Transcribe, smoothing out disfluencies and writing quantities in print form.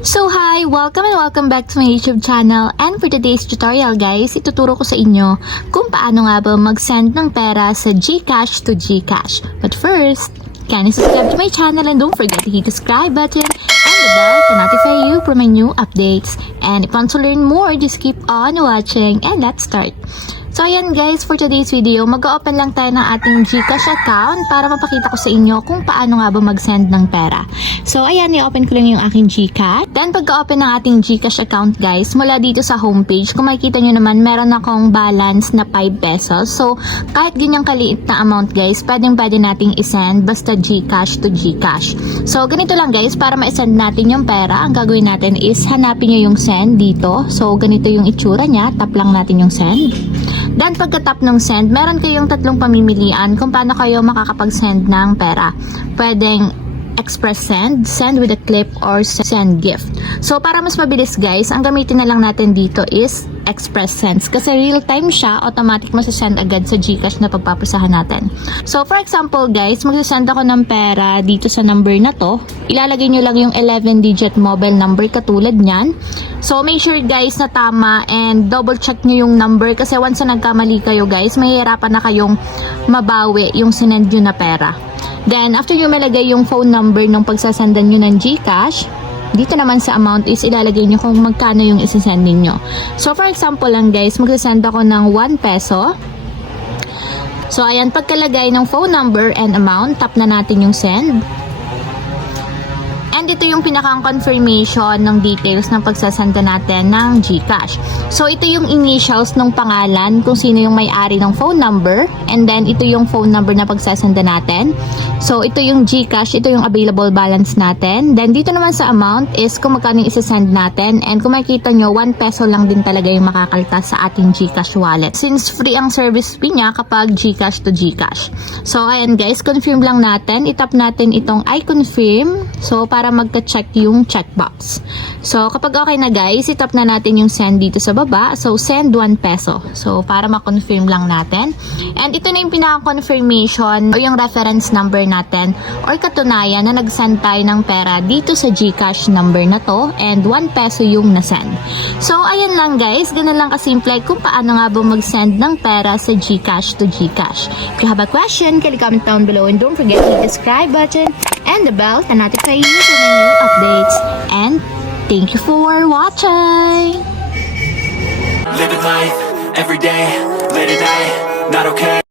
So hi! Welcome and welcome back to my YouTube channel, and for today's tutorial guys, ituturo ko sa inyo kung paano nga ba mag-send ng pera sa GCash to GCash. But first, kindly subscribe to my channel and don't forget to hit the subscribe button and the bell to notify you for my new updates. And if you want to learn more, just keep on watching and let's start. So ayan guys, for today's video, mag-open lang tayo ng ating GCash account para mapakita ko sa inyo kung paano nga ba mag-send ng pera. So ayan, i-open ko lang yung aking GCash. Then pagka-open ng ating GCash account guys, mula dito sa homepage, kung makikita nyo naman, meron akong balance na 5 pesos. So kahit ganyang kaliit na amount guys, pwede nating isend basta GCash to GCash. So ganito lang guys, para ma-send natin yung pera, ang gagawin natin is hanapin nyo yung send dito. So ganito yung itsura nya, tap lang natin yung send. Then pagka-tap ng send, meron kayong tatlong pamimilian kung paano kayo makakapag-send ng pera. Pwedeng express send, send with a clip, or send gift. So para mas mabilis guys, ang gamitin na lang natin dito is express sends. Kasi real time siya, automatic masasend agad sa GCash na pagpapasahan natin. So for example guys, magsasend ako ng pera dito sa number na to. Ilalagay nyo lang yung 11-digit mobile number katulad nyan. So make sure guys na tama and double check nyo yung number kasi once na nagkamali kayo guys, mahihirapan na kayong mabawi yung sinend nyo na pera. Then after nyo malagay yung phone number ng pagsasendan nyo ng GCash, dito naman sa amount is ilalagay nyo kung magkano yung isasend ninyo. So for example lang guys, magsasend ako ng 1 peso. So ayan, pagkalagay ng phone number and amount, tap na natin yung send. And ito yung pinakang confirmation ng details ng pagsasenda natin ng GCash. So ito yung initials ng pangalan kung sino yung may-ari ng phone number, and then ito yung phone number na pagsasenda natin. So ito yung GCash, ito yung available balance natin. Then dito naman sa amount is kung magkano yung isasend natin, and kung makikita nyo 1 peso lang din talaga yung makakaltas sa ating GCash wallet. Since free ang service fee niya kapag GCash to GCash. So ayan guys, confirm lang natin. Itap natin itong I confirm. So para magka-check yung checkbox. So kapag okay na guys, itap na natin yung send dito sa baba. So send 1 peso. So para ma-confirm lang natin. And ito na yung pinaka-confirmation o yung reference number natin or katunayan na nag-send tayo ng pera dito sa GCash number na to, and 1 peso yung na-send. So ayan lang guys, ganun lang kasimple kung paano nga ba mag-send ng pera sa GCash to GCash. If you have a question, can you comment down below and don't forget to hit the subscribe button and the bell to notify you for my new updates. And thank you for watching! Living life, every day, late at night, not okay.